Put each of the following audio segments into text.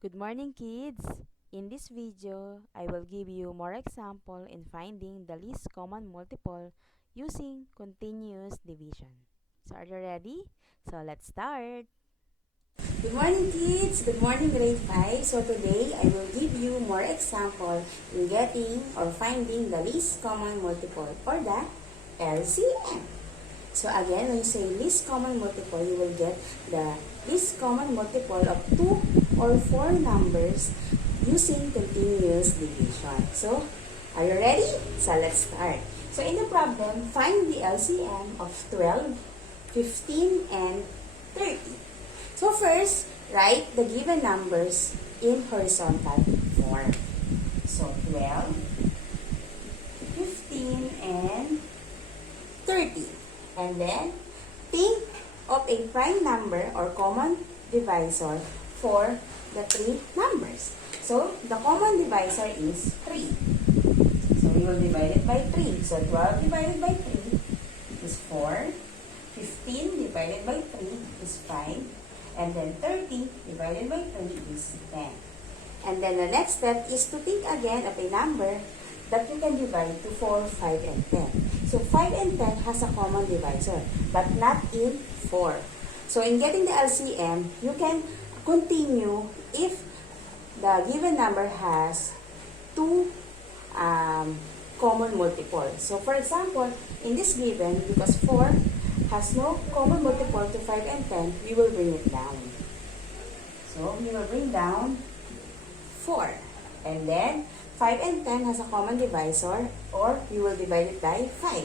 Good morning, kids! In this video, I will give you more example in finding the least common multiple using continuous division. So, are you ready? So, let's start! Good morning, kids! Good morning, grade 5. So today, I will give you more example in getting or finding the least common multiple or the LCM. So again, when you say least common multiple, you will get the least common multiple of 2 or 4 numbers using continuous division. So, are you ready? So, let's start. So, in the problem, find the LCM of 12, 15, and 30. So, first, write the given numbers in horizontal form. So, 12, 15, and 30. And then, think of a prime number or common divisor for the three numbers. So, the common divisor is 3. So, we will divide it by 3. So, 12 divided by 3 is 4. 15 divided by 3 is 5. And then 30 divided by 3 is 10. And then the next step is to think again of a number that you can divide to 4, 5, and 10. So 5 and 10 has a common divisor, but not in 4. So in getting the LCM, you can continue if the given number has two common multiples. So for example, in this given, because 4 has no common multiple to 5 and 10, we will bring it down. So we will bring down 4. And then 5 and 10 has a common divisor, or we will divide it by 5.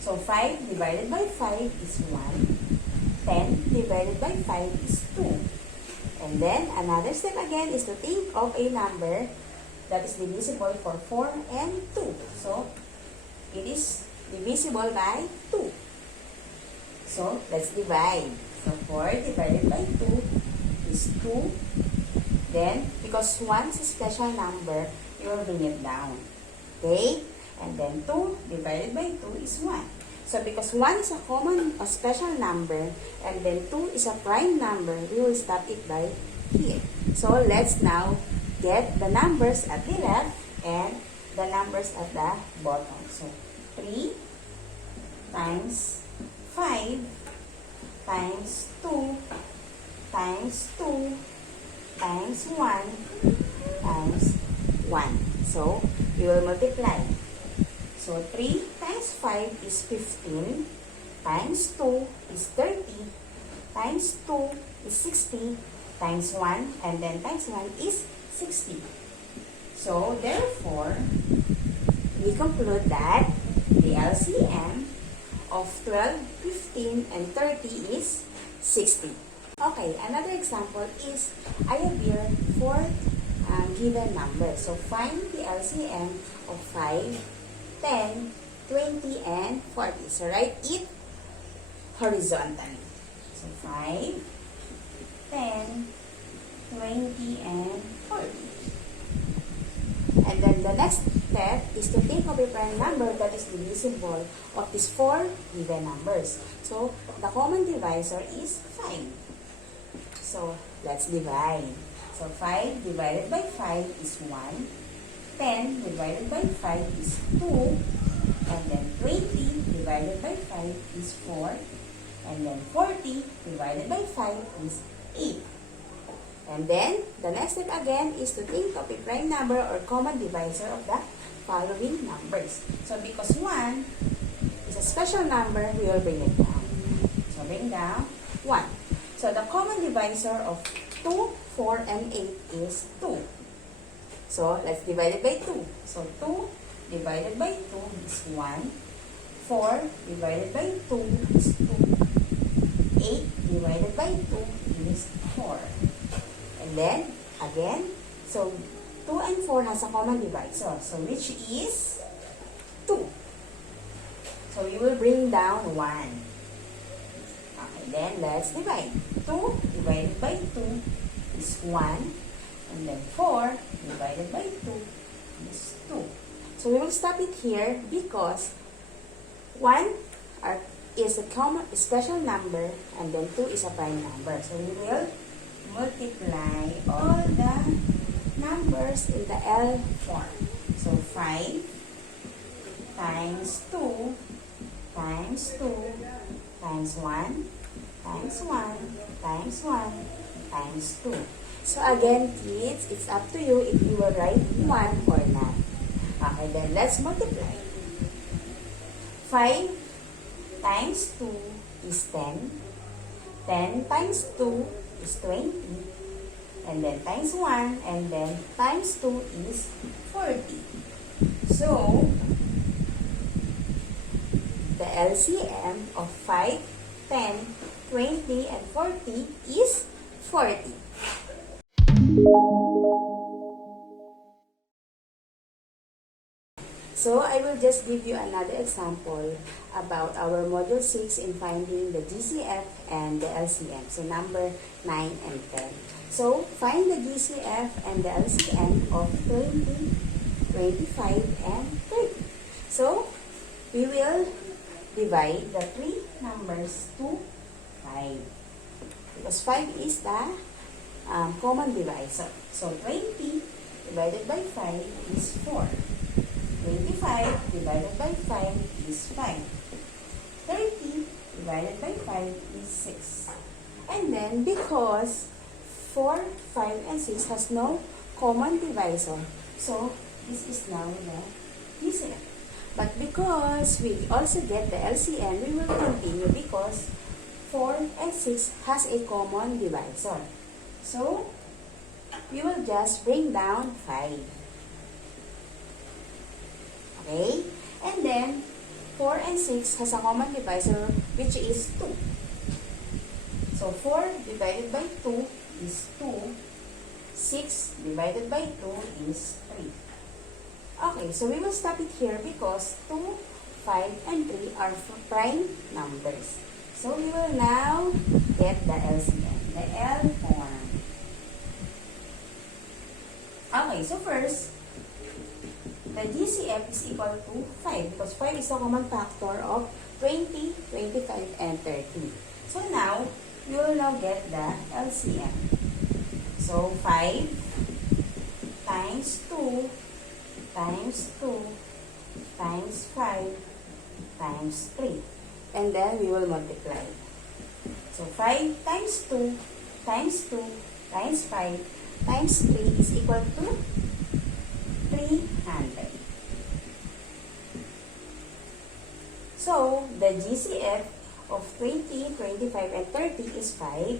So 5 divided by 5 is 1. 10 divided by 5 is 2. And then another step again is to think of a number that is divisible for 4 and 2. So it is divisible by 2. So let's divide. So 4 divided by 2 is 2. Then, because 1 is a special number, you will bring it down. Okay? And then 2 divided by 2 is 1. So, because 1 is a special number, and then 2 is a prime number, we will stop it by here. So, let's now get the numbers at the left and the numbers at the bottom. So, 3 times 5 times 2 times 2 times 1 times 1. So, we will multiply. So, 3 times 5 is 15, times 2 is 30, times 2 is 60, times 1, and then times 1 is 60. So, therefore, we conclude that the LCM of 12, 15, and 30 is 60. Okay, another example is I have here 4 given numbers. So, find the LCM of 5, 10, 20, and 40. So, write it horizontally. So, 5, 10, 20, and 40. And then the next step is to think of a prime number that is divisible of these 4 given numbers. So, the common divisor is 5. So, let's divide. So, 5 divided by 5 is 1. 10 divided by 5 is 2. And then 20 divided by 5 is 4. And then 40 divided by 5 is 8. And then, the next step again is to think of a prime number or common divisor of the following numbers. So, because 1 is a special number, we will bring it down. So, bring down 1. So, the common divisor of 2, 4, and 8 is 2. So, let's divide it by 2. So, 2 divided by 2 is 1. 4 divided by 2 is 2. 8 divided by 2 is 4. And then, again, so 2 and 4 has a common divisor. So, which is 2. So, we will bring down 1. Okay, then let's divide. 2 divided by 2 is 1. And then 4 divided by 2 is 2. So we will stop it here because 1 is a special number and then 2 is a prime number. So we will multiply all the numbers in the L form. So 5 times 2 times 2 times 1 times 1 times 1 times 2. So again, kids, it's up to you if you will write 1 or not. Okay, then let's multiply. 5 times 2 is 10. 10 times 2 is 20. And then times 1, and then times 2 is 40. So, the LCM of 5, 10, 20, and 40 is 40. So, I will just give you another example about our Module 6 in finding the GCF and the LCM. So, number 9 and 10. So, find the GCF and the LCM of 20, 25, and 30. So, we will divide the three numbers to 5. Because 5 is the common divisor. So, 20 divided by 5 is 4. 25 divided by 5 is 5. 30 divided by 5 is 6. And then, because 4, 5, and 6 has no common divisor, so this is now the GCF. But because we also get the LCM, we will continue because 4 and 6 has a common divisor. So, we will just bring down 5. Okay? And then, 4 and 6 has a common divisor which is 2. So, 4 divided by 2 is 2. 6 divided by 2 is 3. Okay, so we will stop it here because 2, 5, and 3 are prime numbers. So, we will now get the LCM, the L form. Okay, so first, the GCF is equal to 5 because 5 is the common factor of 20, 25, and 30. So now, we will now get the LCM. So 5 times 2 times 2 times 5 times 3. And then we will multiply. So 5 times 2 times 2 times 5 times 3 is equal to 300. So, the GCF of 20, 25, and 30 is 5,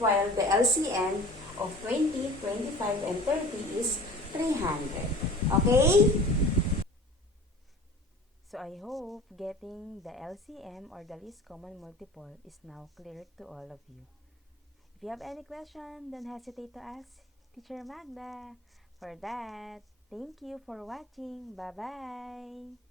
while the LCM of 20, 25, and 30 is 300. Okay? So I hope getting the LCM or the least common multiple is now clear to all of you. If you have any question, don't hesitate to ask Teacher Magda. For that, thank you for watching. Bye-bye!